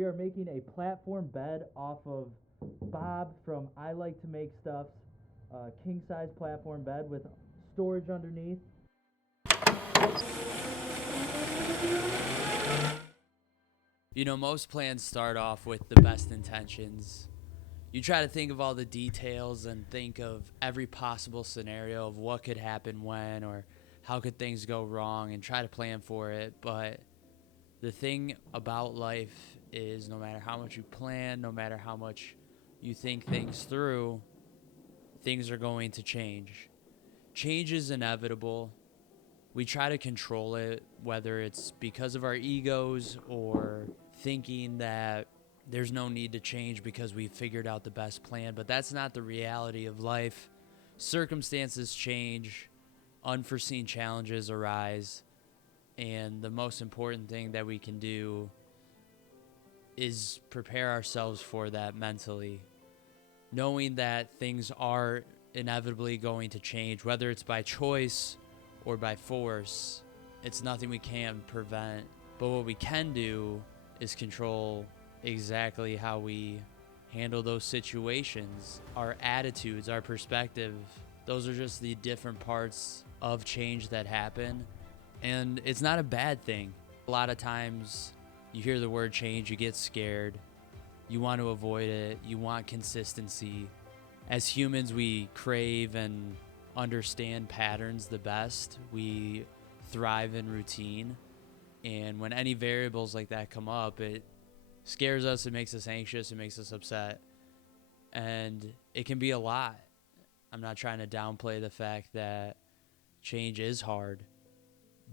We are making a platform bed off of Bob from I Like to Make Stuff's king size platform bed with storage underneath. You know, most plans start off with the best intentions. You try to think of all the details and think of every possible scenario of what could happen when or how could things go wrong and try to plan for it. But the thing about life is no matter how much you plan, no matter how much you think things through, things are going to change. Change is inevitable. We try to control it, whether it's because of our egos or thinking that there's no need to change because we figured out the best plan. But that's not the reality of life. Circumstances change, unforeseen challenges arise, and the most important thing that we can do is prepare ourselves for that mentally, knowing that things are inevitably going to change, whether it's by choice or by force. It's nothing we can prevent. But what we can do is control exactly how we handle those situations, our attitudes, our perspective. Those are just the different parts of change that happen. And it's not a bad thing. A lot of times you hear the word change, you get scared. You want to avoid it. You want consistency. As humans, we crave and understand patterns the best. We thrive in routine. And when any variables like that come up, it scares us, it makes us anxious, it makes us upset. And it can be a lot. I'm not trying to downplay the fact that change is hard,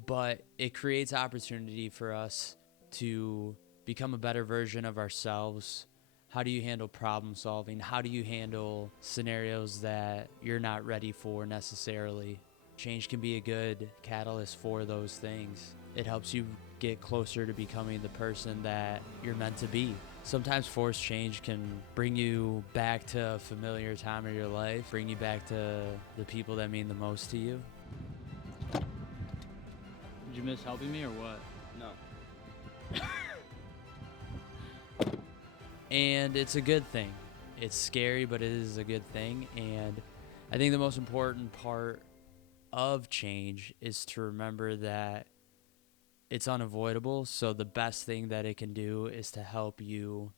but it creates opportunity for us to become a better version of ourselves. How do you handle problem solving? How do you handle scenarios that you're not ready for necessarily? Change can be a good catalyst for those things. It helps you get closer to becoming the person that you're meant to be. Sometimes forced change can bring you back to a familiar time of your life, bring you back to the people that mean the most to you. Did you miss helping me or what? No. And it's a good thing. It's scary, but it is a good thing. And I think the most important part of change is to remember that it's unavoidable. So the best thing that it can do is to help you